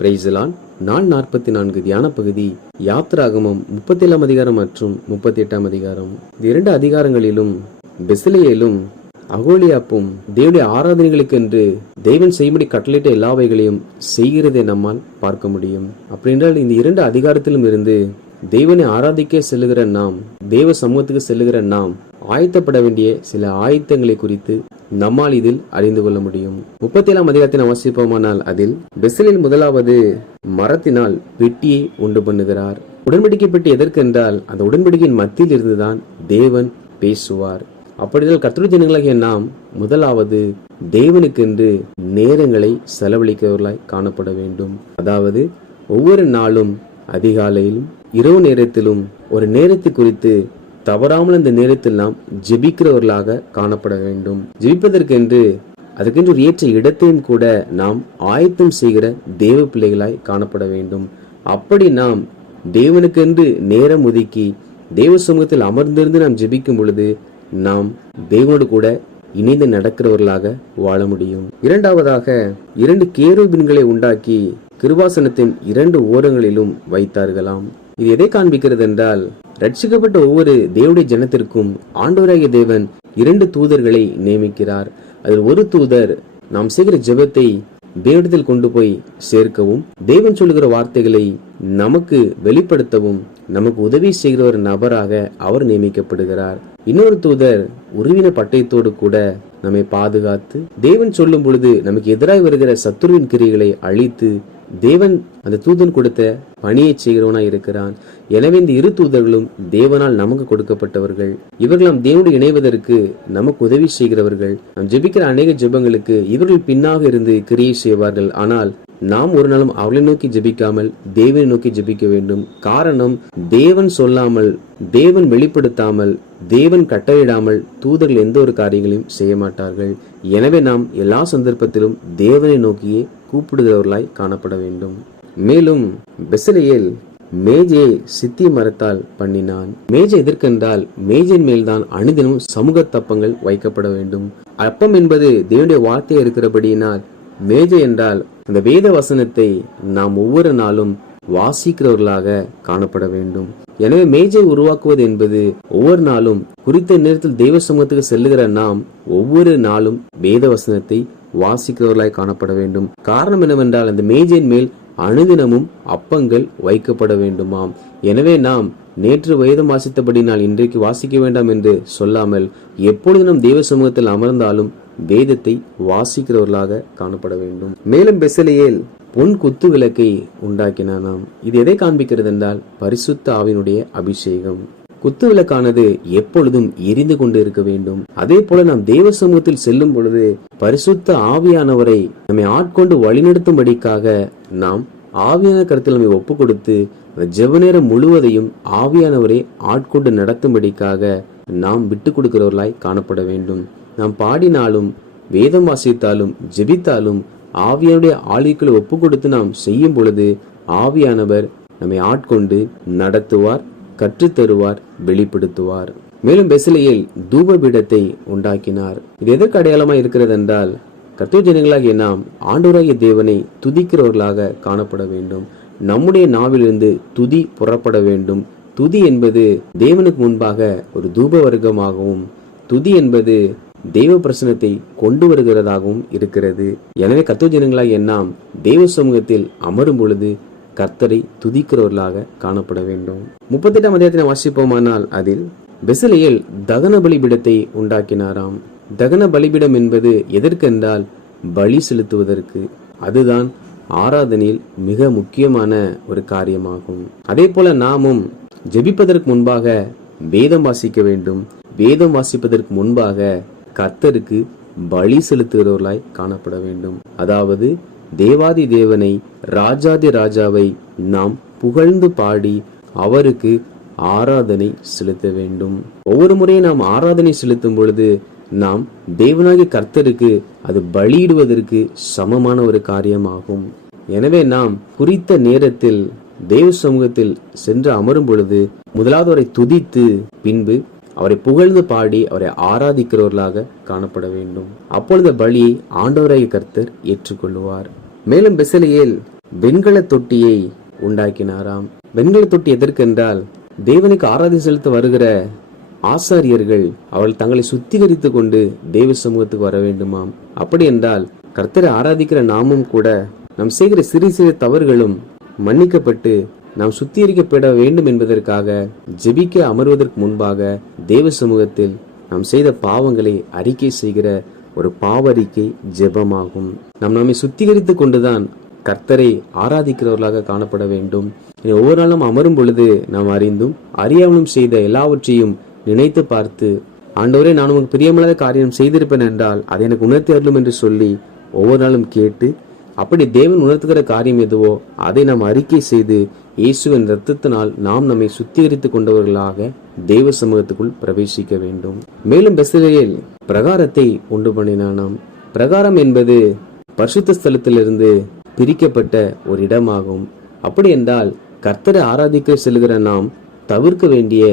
பிரைசலான் நாள் நாற்பத்தி நான்கு தியான பகுதி யாத்ராகமம் முப்பத்தி ஏழாம் அதிகாரம் மற்றும் முப்பத்தி எட்டாம் அதிகாரம். இந்த இரண்டு அதிகாரங்களிலும் பெசிலேயிலும் அகோலியாப்பும் தேவனுடைய ஆராதனைகளுக்கு என்று தெய்வன் செய்யும்படி கட்டளையிட்ட எல்லாவைகளையும் செய்கிறதை நம்மால் பார்க்க முடியும். அப்படி என்றால் இந்த இரண்டு அதிகாரத்திலும் இருந்து தெய்வனை ஆராதிக்க செல்லுகிற நாம் தேவ சமூகத்துக்கு செல்லுகிற நாம் ஆயத்தப்பட வேண்டிய சில ஆயத்தங்களை குறித்து நம்மால் இதில் அறிந்து கொள்ள முடியும். முப்பத்தி ஏழாம் அதிகாரத்தை நாம் வாசிப்போமானால் அதில் பெசலில் முதலாவது மரத்தினால் பெட்டியை உண்டு பண்ணுகிறார். உடன்படிக்கை பெட்டி எதற்கென்றால் அந்த உடன்படிக்கையின் மத்தியில் இருந்துதான் தேவன் பேசுவார். அப்படிதான் கர்த்தருடைய ஜனங்களாகிய நாம் முதலாவது தேவனுக்கென்று நேரங்களை செலவழிக்கிறவர்களாய் காணப்பட வேண்டும். அதாவது ஒவ்வொரு நாளும் அதிகாலையிலும் இரவு நேரத்திலும் ஒரு நேரத்தை குறித்து தவறாமல் இந்த நேரத்தில் நாம் ஜெபிக்கிறவர்களாக காணப்பட வேண்டும். ஜெபிப்பதற்கென்று அதற்கென்று ஒரு ஏற்ற இடத்தையும் கூட நாம் ஆயத்தம் செய்கிற தேவ பிள்ளைகளாய் காணப்பட வேண்டும். அப்படி நாம் தேவனுக்கென்று நேரம் ஒதுக்கி தேவ சமூகத்தில் அமர்ந்திருந்து நாம் ஜெபிக்கும் பொழுது நாம் தேவனோடு கூட இணைந்து நடக்கிறவர்களாக வாழ முடியும். இரண்டாவதாக இரண்டு கேருபின்களை உண்டாக்கி கிருபாசனத்தின் இரண்டு ஓரங்களிலும் வைத்தார்களாம். இது எதை காண்பிக்கிறது என்றால் ரட்சிக்கப்பட்ட ஒவ்வொரு தேவடைய ஜனத்திற்கும் ஆண்டவராகிய தேவன் இரண்டு தூதர்களை நியமிக்கிறார். அதில் ஒரு தூதர் நாம் செய்கிற ஜெபத்தை தேவடத்தில் கொண்டு போய் சேர்க்கவும் தேவன் சொல்லுகிற வார்த்தைகளை நமக்கு வெளிப்படுத்தவும் நமக்கு உதவி செய்கிற ஒரு நபராக அவர் நியமிக்கப்படுகிறார். இன்னொரு தூதர் உருவின பட்டயத்தோடு கூட நம்மை பாதுகாத்து தேவன் சொல்லும் பொழுது நமக்கு எதிராக வருகிற சத்துருவின் கிரிகளை அழித்து தேவன் அந்த தூதன் கொடுத்த பணியை செய்கிறவனாய் இருக்கிறான். எனவே இந்த இரு தூதர்களும் தேவனால் நமக்கு கொடுக்கப்பட்டவர்கள். இவர்கள் நாம் தேவனோடு இணைவதற்கு நமக்கு உதவி செய்கிறவர்கள். நாம் ஜெபிக்கிற அநேக ஜெபங்களுக்கு இவர்கள் பின்னாக இருந்து கிரியை செய்வார்கள். ஆனால் நாம் ஒரு நாளும் அவளை நோக்கி ஜெபிக்காமல் தேவனை நோக்கி ஜெபிக்க வேண்டும். காரணம் தேவன் சொல்லாமல் தேவன் வெளிப்படுத்தாமல் தேவன் கட்டளையிடாமல் தூதர்கள் எந்த ஒரு காரியங்களையும் செய்ய மாட்டார்கள். எனவே நாம் எல்லா சந்தர்ப்பத்திலும் தேவனை நோக்கியே கூப்பிடுகிறவர்களாய் காணப்பட வேண்டும். மேலும் பெசலையேல் மேஜையை சித்தி மரத்தால் பண்ணினான். மேஜை எதற்கென்றால் மேஜையின் மேல்தான் அனுதினமும் சமூக தப்பங்கள் வைக்கப்பட வேண்டும். அப்பம் என்பது தேவனுடைய வார்த்தை இருக்கிறபடியினால் மேஜை என்றால் அந்த வேத வசனத்தை நாம் ஒவ்வொரு நாளும் வாசிக்கிறவர்களாக காணப்பட வேண்டும். எனவே மேஜை உருவாக்குவது என்பது ஒவ்வொரு நாளும் குறித்த நேரத்தில் தெய்வ சமூகத்துக்கு செல்லுகிற நாம் ஒவ்வொரு நாளும் வேத வசனத்தை வாசிக்கிறவர்களாய் காணப்பட வேண்டும். காரணம் என்னவென்றால் அந்த மேஜையின் மேல் அனுதினமும் அப்பங்கள் வைக்கப்பட வேண்டுமாம். எனவே நாம் நேற்று வேதம் வாசித்தபடினால் இன்றைக்கு வாசிக்க வேண்டாம் என்று சொல்லாமல் எப்பொழுது நம் தெய்வ சமூகத்தில் அமர்ந்தாலும் வேதத்தை வாசிக்கிறவர்களாக காணப்பட வேண்டும். மேலும் பெசலியேல் பொன் குத்து விளக்கை உண்டாக்கினானாம். இது எதை காண்பிக்கிறது என்றால் பரிசுத்த ஆவினுடைய அபிஷேகம். குத்து விளக்கானது எப்பொழுதும் எரிந்து கொண்டு இருக்க வேண்டும். அதே போல நாம் தேவ சமூகத்தில் செல்லும் பொழுது பரிசுத்த ஆவியானவரை நம்மை ஆட்கொண்டு வழிநடத்தும்படிக்காக நாம் ஆவியான கருத்தில் நம்மை ஒப்பு கொடுத்து அந்த ஜெப நேரம் முழுவதையும் ஆவியானவரை ஆட்கொண்டு நடத்தும்படிக்காக நாம் விட்டு கொடுக்கிறவர்களாய் காணப்பட வேண்டும். நாம் பாடினாலும் வேதம் வாசித்தாலும் ஜெபித்தாலும் ஆவியானுடைய ஆளுக்களை ஒப்பு கொடுத்து நாம் செய்யும் பொழுது ஆவியானவர் நம்மை ஆட்கொண்டு நடத்துவார் கற்றுத்தருவார் வெளிப்படுத்துவார். மேலும் பெசிலையில் தூப பீடத்தை உண்டாக்கினார். இது எதற்கு அடையாளமா இருக்கிறது என்றால் கர்த்தர் ஜனங்களாகிய நாம் ஆண்டவராகிய தேவனை துதிக்கிறவர்களாக காணப்பட வேண்டும். நம்முடைய நாவிலிருந்து துதி புறப்பட வேண்டும். துதி என்பது தேவனுக்கு முன்பாக ஒரு தூப வர்க்கமாகவும் துதி என்பது தெய்வ பிரசனத்தை கொண்டு வருகிறதாகவும் இருக்கிறது. எனவே கர்த்தர் ஜனங்களாகிய நாம் தெய்வ சமூகத்தில் அமரும் பொழுது கர்த்தரை துதிக்கிறவர்களாக காணப்பட வேண்டும். முப்பத்தெட்டாம் அதிகாரத்தை வாசிப்போமானால் அதில் பெசலையில் தகன பலிபிடத்தை உண்டாக்கினாராம். தகன பலிபிடம் என்பது எதற்கென்றால் பலி செலுத்துவதற்கு. அதுதான் ஆராதனையில் மிக முக்கியமான ஒரு காரியமாகும். அதே போல நாமும் ஜெபிப்பதற்கு முன்பாக வேதம் வாசிக்க வேண்டும். வேதம் வாசிப்பதற்கு முன்பாக கர்த்தருக்கு பலி செலுத்துகிறவர்களாய் காணப்பட வேண்டும். அதாவது தேவாதி தேவனை ராஜாதி ராஜாவை நாம் புகழ்ந்து பாடி அவருக்கு ஆராதனை செலுத்த வேண்டும். ஒவ்வொரு முறையும் நாம் ஆராதனை செலுத்தும் பொழுது நாம் தேவனாகிய கர்த்தருக்கு அது பலியிடுவதற்கு சமமான ஒரு காரியமாகும். எனவே நாம் குறித்த நேரத்தில் தேவ சமூகத்தில் சென்று அமரும் பொழுது முதலாவது அவரை துதித்து பின்பு அவரை புகழ்ந்து பாடி அவரை ஆராதிக்கிறவர்களாக காணப்பட வேண்டும். அப்பொழுது பலியை ஆண்டவராகிய கர்த்தர் ஏற்றுக்கொள்வார் மேலும் பெசலியேல் வெண்கல தொட்டியை உண்டாக்கினாராம். வெண்கல தொட்டி எதற்கென்றால் தேவனுக்கு ஆராதி செலுத்த வருகிற ஆசாரியர்கள் அவள் தங்களை சுத்திகரித்து கொண்டு தேவ சமூகத்துக்கு வர வேண்டுமாம். அப்படி என்றால் கர்த்தரை ஆராதிக்கிற நாமும் கூட நாம் செய்கிற சிறு சிறு தவறுகளும் மன்னிக்கப்பட்டு நாம் சுத்திகரிக்கப்பட வேண்டும் என்பதற்காக ஜெபிக்க அமர்வதற்கு முன்பாக தேவ சமூகத்தில் நாம் செய்த பாவங்களை அறிக்கை செய்கிற ஒரு பாவறிக்கை ஜெபமாகும். நாம் நம்மை சுத்திகரித்து கொண்டுதான் கர்த்தரை ஆராதிக்கிறவர்களாக காணப்பட வேண்டும். ஒவ்வொரு நாளும் அமரும் பொழுது நாம் அறிந்தும் அறியாமலும் செய்த எல்லாவற்றையும் நினைத்து பார்த்து ஆண்டவரே நான் உமக்கு பிரியமில்லாத காரியம் செய்திருப்பேன் என்றால் அதை எனக்கு உணர்த்தி அருளும் என்று சொல்லி ஒவ்வொரு நாளும் கேட்டு அப்படி தேவன் உணர்த்துகிற காரியம் எதுவோ அதை நாம் அறிக்கை செய்து இயேசுவின் ரத்தத்தினால் நாம் நம்மை சுத்திகரித்துக் கொண்டவர்களாக தேவ சமூகத்துக்குள் பிரவேசிக்க வேண்டும். மேலும் பெசிலேயில் பிரகாரத்தை உண்டு பண்ணினானாம். பிரகாரம் என்பது பரிசுத்த ஸ்தலத்திலிருந்து பிரிக்கப்பட்ட ஒரு இடமாகும். அப்படி என்றால் கர்த்தரை ஆராதிக்க செல்கிற நாம் தவிர்க்க வேண்டிய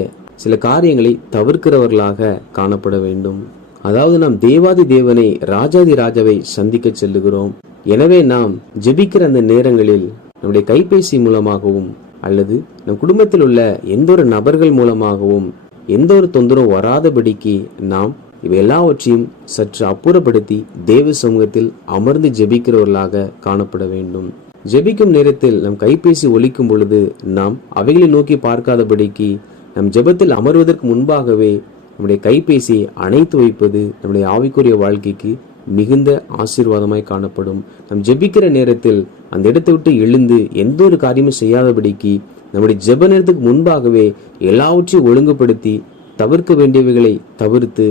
சில காரியங்களை தவிர்க்கிறவர்களாக காணப்பட வேண்டும். அதாவது நாம் தேவாதி தேவனை ராஜாதி ராஜாவை சந்திக்க செல்லுகிறோம். எனவே நாம் ஜெபிக்கிற அந்த நேரங்களில் நம்முடைய கைபேசி மூலமாகவும் அல்லது நம் குடும்பத்தில் உள்ள எந்த ஒரு நபர்கள் மூலமாகவும் எந்த ஒரு தொந்தரவும் வராதபடிக்கு நாம் இவை எல்லாவற்றையும் சற்று அப்புறப்படுத்தி தேவ சமூகத்தில் அமர்ந்து ஜெபிக்கிறவர்களாக காணப்பட வேண்டும். ஜெபிக்கும் நேரத்தில் நம் கைபேசி ஒலிக்கும் பொழுது நாம் அவைகளை நோக்கி பார்க்காதபடிக்கு நம் ஜெபத்தில் அமர்வதற்கு முன்பாகவே நம்முடைய கைபேசியை அணைத்து வைப்பது நம்முடைய ஆவிக்குரிய வாழ்க்கைக்கு மிகுந்த ஆசீர்வாதமாய் காணப்படும். நம் ஜெபிக்கிற நேரத்தில் அந்த இடத்தை விட்டு எழுந்து எந்த ஒரு காரியமும் செய்யாதபடிக்கு நம்முடைய ஜெப நேரத்துக்கு முன்பாகவே எல்லாவற்றையும் ஒழுங்குபடுத்தி தவிர்க்க வேண்டியவைகளை தவிர்த்து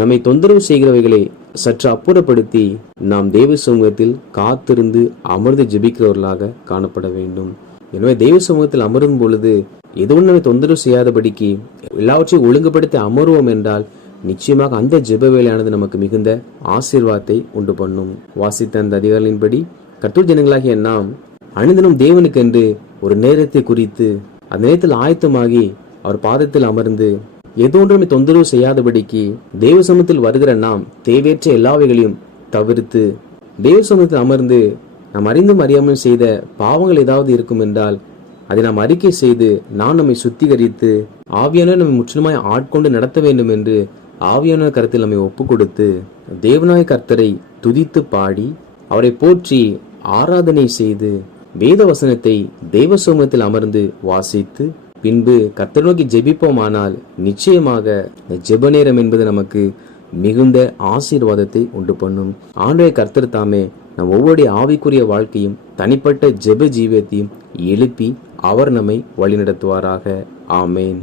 நம்மை தொந்தரவு செய்கிறவைகளை சற்று அப்புறப்படுத்தி நாம் தேவ சமூகத்தில் காத்திருந்து அமர்ந்து ஜெபிக்கிறவர்களாக காணப்பட வேண்டும். எனவே தெய்வ சமூகத்தில் அமரும் பொழுது எது நம்மை தொந்தரவு செய்யாதபடிக்கு எல்லாவற்றையும் ஒழுங்குபடுத்தி அமருவோம் என்றால் நிச்சயமாக அந்த ஜெப வேலையானது நமக்கு மிகுந்த ஆசீர்வாதத்தை உண்டு பண்ணும். வாசித்த அந்த அதிகாரிகளின்படி கற்றூர் ஜனங்களாகிய நாம் அனுதினம் தேவனுக்கென்று ஒரு நேரத்தை குறித்து அந்த நேரத்தில் ஆயத்தமாகி அவர் பாதத்தில் அமர்ந்து எதொன்றுமே தொந்தரவு செய்யாதபடிக்கு தேவ சமூகத்தில் வருகிற நாம் தேவையற்ற எல்லாவைகளையும் தவிர்த்து தேவ சமூகத்தில் அமர்ந்து நாம் அறிந்தும் அறியாமல் செய்த பாவங்கள் ஏதாவது இருக்கும் என்றால் அதை நாம் அறிக்கை செய்து நாம் நம்மை சுத்திகரித்து ஆவியான நம்மை முற்றிலுமாய் ஆட்கொண்டு நடத்த வேண்டும் என்று ஆவியான கருத்தில் நம்மை ஒப்பு கொடுத்து தேவநாய கர்த்தரை துதித்து பாடி அவரை போற்றி ஆராதனை செய்து வேத வசனத்தை தேவ சோமத்தில் அமர்ந்து வாசித்து பின்பு கர்த்தர் நோக்கி ஜெபிப்போமானால் நிச்சயமாக இந்த ஜெப நேரம் என்பது நமக்கு மிகுந்த ஆசீர்வாதத்தை உண்டு பண்ணும். ஆண்டைய கர்த்தர் தாமே நம் ஒவ்வொரு ஆவிக்குரிய வாழ்க்கையும் தனிப்பட்ட ஜெப ஜீவியத்தையும் எழுப்பி அவர் நம்மை வழிநடத்துவாராக. ஆமேன்.